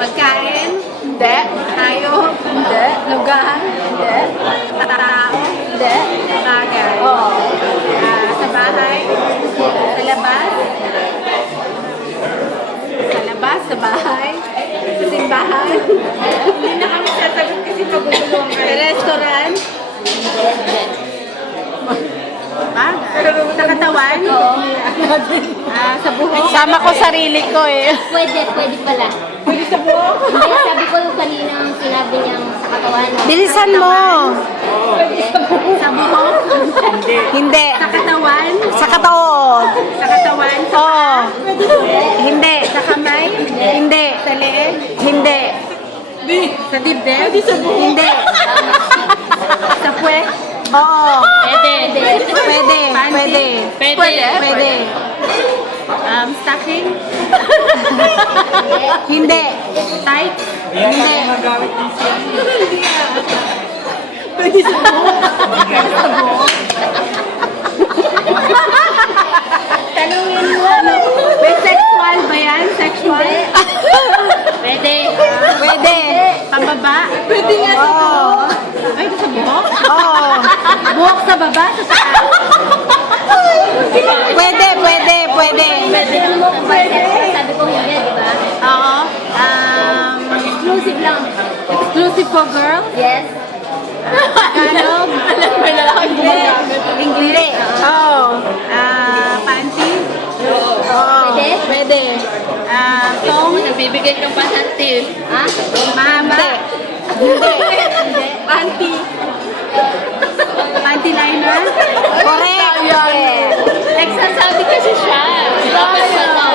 Pagkain? Hindi. Hayop? Hindi. Lugar? Hindi. Tao? Hindi. Bagay? Oo. Sa bahay? Sa labas? Sa labas? Sa bahay? Sa simbahan? Hindi na kami sasagot kasi pagugulong kayo. Sa restaurant? Hindi. Sa katawan? Oo. Sa buhok? Sama ko sarili ko eh. Pwede pala. Pwede sa buhok? Hindi, sabi ko yung kanina ang sinabi niyang sa katawan. Bilisan mo. Sa buhok? Hindi. Sa katawan? Sa katao. Sa katawan? Sa Oo. Hindi. Sa kamay? Hindi. Sa leeg? Hindi. Sa dibdib? Sa buhok? Hindi. Sa puwet? Oo. Pwede. Pwede. Pwede. Pwede. Stocking? Hindi. Tight? Hindi. Pwede sa buhok? Sa buhok? Tanungin mo, may sexual ba yan? Sexual? Pwede. Pwede. Pababa? Pwede nga sa Oo. buhok. Ay, sa buhok? Oo. Buhok sa baba? Sa taas? Pwede. Pwede. Pwede. Pwede. Sabi ko hindi, di ba? Oo. Exclusive lang. Exclusive for girls? Yes. Tagalog? May lalaki gumagamit. English? Oo. Panty? Oo. Pwede? Pwede. Tong? Nagbibigay kang pasantil. Ha? Mahaba? Hindi. Panty? Panty liner? Correct. Nagsasabi kasi siya. Dapat pala.